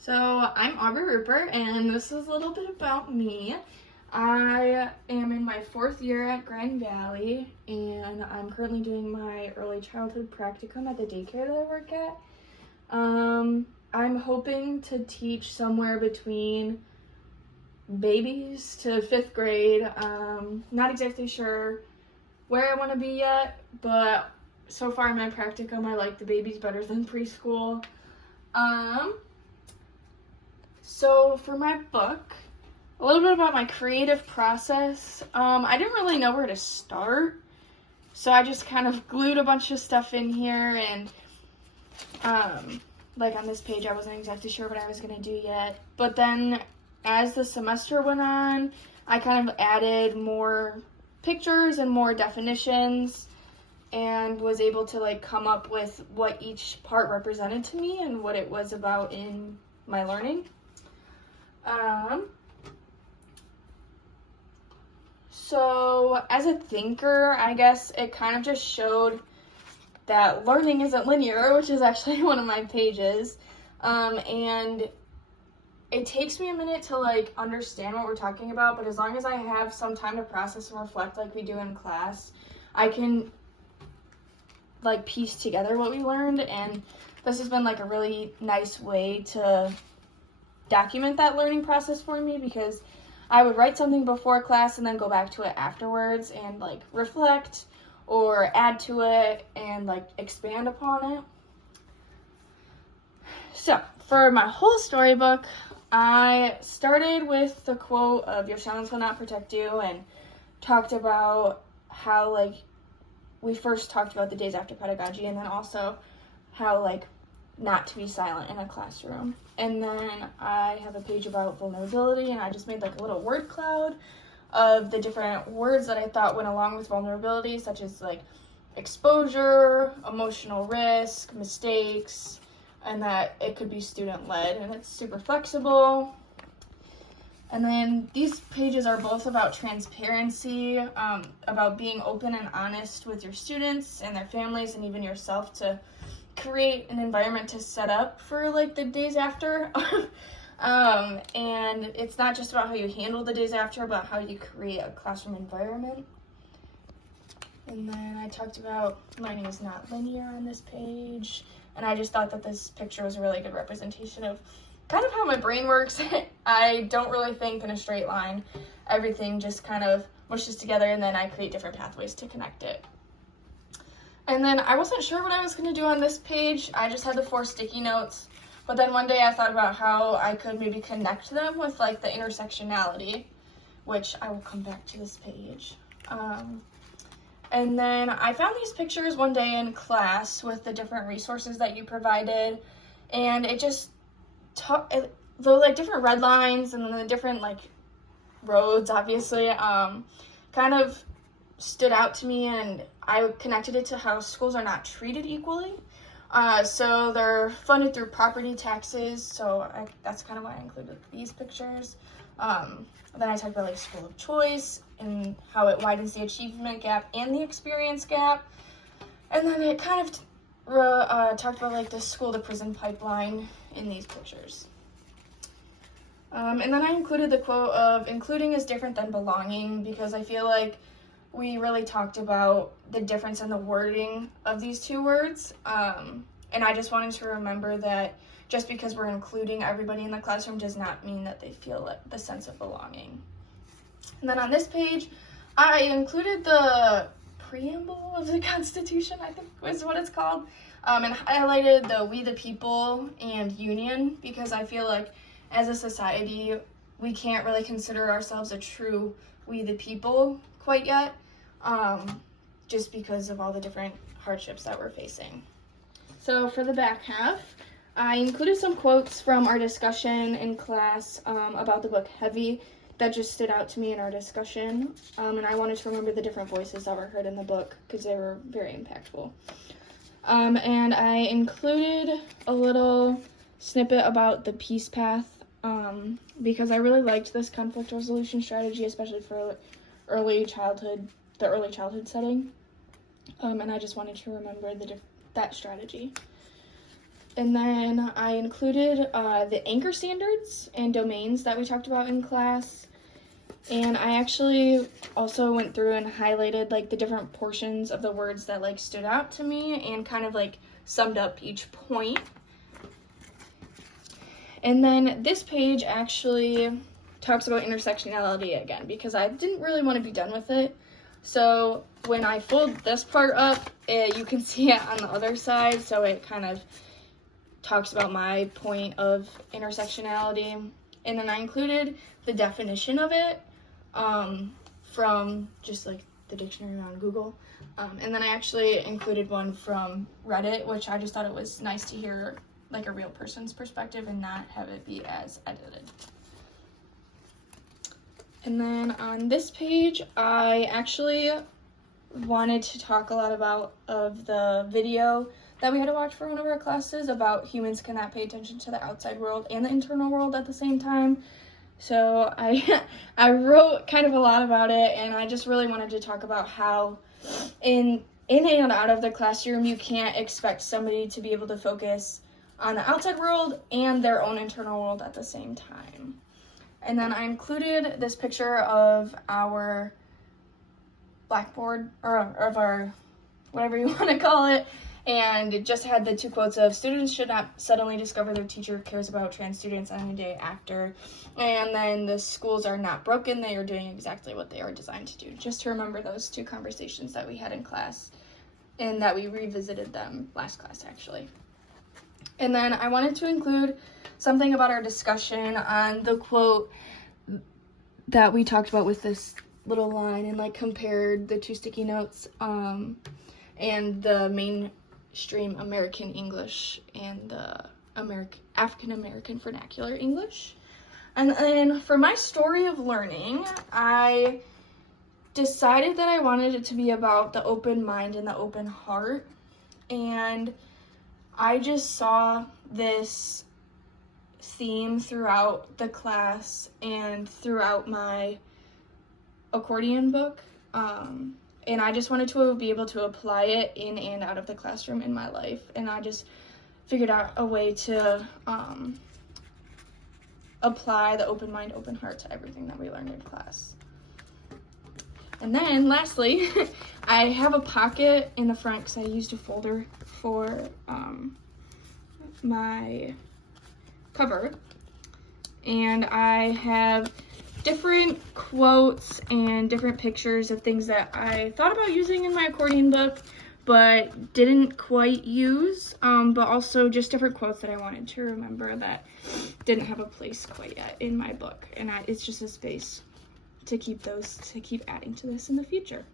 So I'm Aubrey Rupert, and this is a little bit about me. I am in my 4th year at Grand Valley, and I'm currently doing my early childhood practicum at the daycare that I work at. I'm hoping to teach somewhere between babies to 5th grade. Not exactly sure where I want to be yet, but so far in my practicum, I like the babies better than preschool. So for my book, a little bit about my creative process. I didn't really know where to start, so I just kind of glued a bunch of stuff in here, and like on this page, I wasn't exactly sure what I was going to do yet. But then as the semester went on, I kind of added more pictures and more definitions, and was able to like come up with what each part represented to me and what it was about in my learning. So as a thinker, I guess it kind of just showed that learning isn't linear, which is actually one of my pages. And it takes me a minute to like understand what we're talking about, but as long as I have some time to process and reflect like we do in class, I can like piece together what we learned, and this has been like a really nice way to document that learning process for me, because I would write something before class and then go back to it afterwards and like reflect or add to it and like expand upon it. So for my whole storybook, I started with the quote of "Your silence will not protect you," and talked about how like we first talked about the days after pedagogy, and then also how like not to be silent in a classroom. And then I have a page about vulnerability, and I just made like a little word cloud of the different words that I thought went along with vulnerability, such as like exposure, emotional risk, mistakes, and that it could be student-led, and it's super flexible. And then these pages are both about transparency, about being open and honest with your students and their families and even yourself to create an environment to set up for like the days after. And it's not just about how you handle the days after, but how you create a classroom environment. And then I talked about learning is not linear on this page, and I just thought that this picture was a really good representation of kind of how my brain works. I don't really think in a straight line. Everything just kind of mushes together, and then I create different pathways to connect it. And then I wasn't sure what I was going to do on this page. I just had the 4 sticky notes. But then one day I thought about how I could maybe connect them with like the intersectionality, which I will come back to this page. And then I found these pictures one day in class with the different resources that you provided. And it just, the like different red lines and then the different like roads, obviously, kind of stood out to me, and I connected it to how schools are not treated equally. So they're funded through property taxes, so that's kind of why I included these pictures. Then I talked about like school of choice and how it widens the achievement gap and the experience gap. And then it kind of talked about like the school to prison pipeline in these pictures. And then I included the quote of "including is different than belonging," because I feel like we really talked about the difference in the wording of these 2 words. And I just wanted to remember that just because we're including everybody in the classroom does not mean that they feel the sense of belonging. And then on this page, I included the preamble of the Constitution, I think was what it's called, and highlighted the "we the people" and "union," because I feel like as a society, we can't really consider ourselves a true "we the people" quite yet, just because of all the different hardships that we're facing. So for the back half, I included some quotes from our discussion in class about the book Heavy that just stood out to me in our discussion, and I wanted to remember the different voices that were heard in the book because they were very impactful. And I included a little snippet about the peace path, because I really liked this conflict resolution strategy, especially for the early childhood setting, and I just wanted to remember that strategy. And then I included the anchor standards and domains that we talked about in class. And I actually also went through and highlighted like the different portions of the words that like stood out to me and kind of like summed up each point. And then this page actually talks about intersectionality again, because I didn't really want to be done with it. So when I fold this part up, you can see it on the other side, so it kind of talks about my point of intersectionality. And then I included the definition of it from just like the dictionary on Google. And then I actually included one from Reddit, which I just thought it was nice to hear like a real person's perspective and not have it be as edited. And then on this page, I actually wanted to talk a lot about the video that we had to watch for one of our classes about humans cannot pay attention to the outside world and the internal world at the same time. So I wrote kind of a lot about it, and I just really wanted to talk about how in and out of the classroom, you can't expect somebody to be able to focus on the outside world and their own internal world at the same time. And then I included this picture of our blackboard, or of our, whatever you want to call it, and it just had the two quotes of students should not suddenly discover their teacher cares about trans students on the day after, and then the schools are not broken, they are doing exactly what they are designed to do, just to remember those two conversations that we had in class, and that we revisited them last class actually. And then I wanted to include something about our discussion on the quote that we talked about with this little line, and like compared the two sticky notes and the mainstream American English and the African American vernacular English. And then for my story of learning, I decided that I wanted it to be about the open mind and the open heart, and I just saw this theme throughout the class and throughout my accordion book, and I just wanted to be able to apply it in and out of the classroom in my life, and I just figured out a way to apply the open mind, open heart to everything that we learned in class. And then lastly, I have a pocket in the front because I used a folder for my cover, and I have different quotes and different pictures of things that I thought about using in my accordion book but didn't quite use, but also just different quotes that I wanted to remember that didn't have a place quite yet in my book, and it's just a space to keep adding to this in the future.